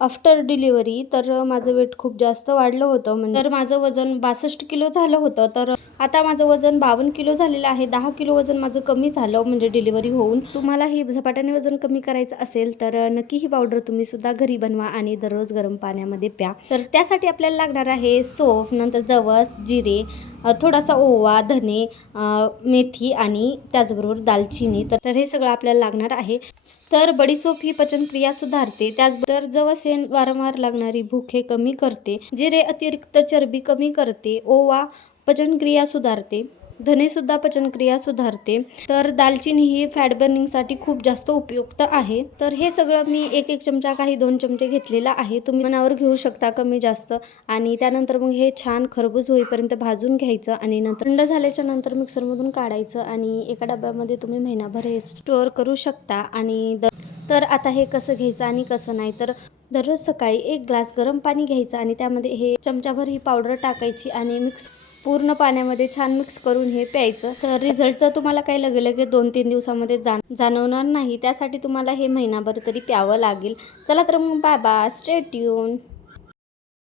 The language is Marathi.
आफ्टर डिलिव्हरी तर माझं वेट खूप जास्त वाढलं होतं. म्हणजे तर माझं वजन 62 किलो झालं होतं. तर आता माझं वजन 52 किलो झालेलं आहे. 10 किलो वजन माझं कमी झालं म्हणजे डिलिव्हरी होऊन. तुम्हालाही झपाट्याने वजन कमी करायचं असेल तर नक्की ही पावडर तुम्ही सुद्धा घरी बनवा आणि दररोज गरम पाण्यामध्ये प्या. तर त्यासाठी आपल्याला लागणार आहे सोफ, नंतर जवस, जिरे, थोडासा ओवा, धने, मेथी आणि त्याचबरोबर दालचिनी. तर हे सगळं आपल्याला लागणार आहे. तर बडीशोप ही पचनक्रिया सुधारते. त्याचबरोबर जवस हे वारंवार लागणारी भूक हे कमी करते. जिरे अतिरिक्त चरबी कमी करते. ओवा पचनक्रिया सुधारते. धने सुद्धा पचनक्रिया सुधारते. तर दालचिनी ही फॅट बर्निंगसाठी खूप जास्त उपयुक्त आहे. तर हे सगळं मी एक चमचा काही 2 चमचे घेतलेला आहे. तुम्ही मनावर घेऊ शकता कमी जास्त. आणि त्यानंतर मग हे छान खरपूस होईपर्यंत भाजून घ्यायचं आणि नंतर थंड झाल्याच्या नंतर मिक्सरमधून काढायचं आणि एका डब्यामध्ये तुम्ही महिनाभर हे स्टोअर करू शकता. आणि तर आता हे कसं घ्यायचं आणि कसं नाही, तर दररोज सकाळी 1 ग्लास गरम पाणी घ्यायचं आणि त्यामध्ये हे चमचाभर ही पावडर टाकायची आणि पूर्ण पाण्यामध्ये छान मिक्स करून हे प्यायचं. तर रिझल्ट तर तुम्हाला काही लगेच 2-3 दिवसामध्ये जाणवणार नाही. त्यासाठी तुम्हाला हे महिनाभर तरी प्यावं लागेल. चला तर मग बाय बाय, स्टे ट्यून.